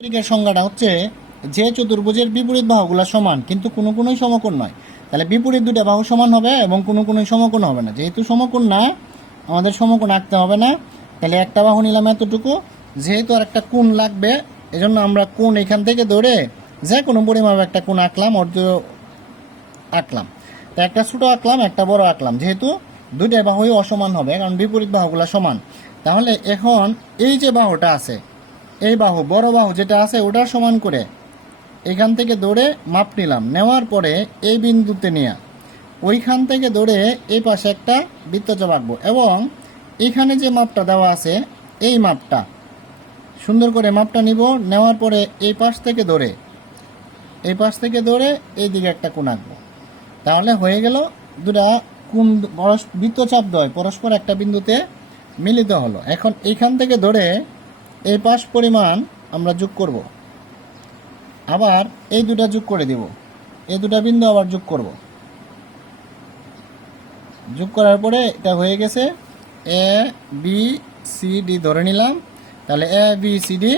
এর সংজ্ঞাটা হচ্ছে যে চতুর্ভুজের বিপরীত বাহুগুলো সমান কিন্তু কোনো কোনোই সমকোণ নয়। তাহলে বিপরীত দুটো বাহু সমান হবে এবং কোনো কোনোই সমকোণ হবে না। যেহেতু সমকোণ না, আমাদের সমকোণ আঁকতে হবে না। তাহলে একটা বাহু নিলাম এতটুকু, যেহেতু আর একটা কোণ লাগবে এজন্য আমরা কোণ এখান থেকে ধরে যে কোনো পরিমাপ একটা কোণ আঁকলাম, অর্ধ আঁকলাম। তো একটা ছোটো আঁকলাম, একটা বড় আঁকলাম, যেহেতু দুইটাই বাহুই অসমান হবে কারণ বিপরীত বাহুগুলো সমান। তাহলে এখন এই যে বাহুটা আছে, এই বাহু বড় বাহু যেটা আছে ওটার সমান করে এখান থেকে ধরে মাপ নিলাম, নেওয়ার পরে এই বিন্দুতে নিয়ে ওইখান থেকে ধরে এই পাশে একটা বৃত্তচাপ আঁকবো এবং এখানে যে মাপটা দেওয়া আছে এই মাপটা সুন্দর করে মাপটা নিব, নেওয়ার পরে এই পাশ থেকে ধরে এই দিকে একটা কোণ আঁকবো। তাহলে হয়ে গেল দুটা কোণ বৃত্তচাপ দ্বয় পরস্পর একটা বিন্দুতে মিলিত হলো। এখন এইখান থেকে ধরে এই পাশ পরিমাণ আমরা যোগ করব, আবার এই দুটা যোগ করে দিব, এই দুটা বিন্দু আবার যোগ করব। যোগ করার পরে এটা হয়ে গেছে এ বি সি ডি ধরে নিলাম। তাহলে এ বি সি ডি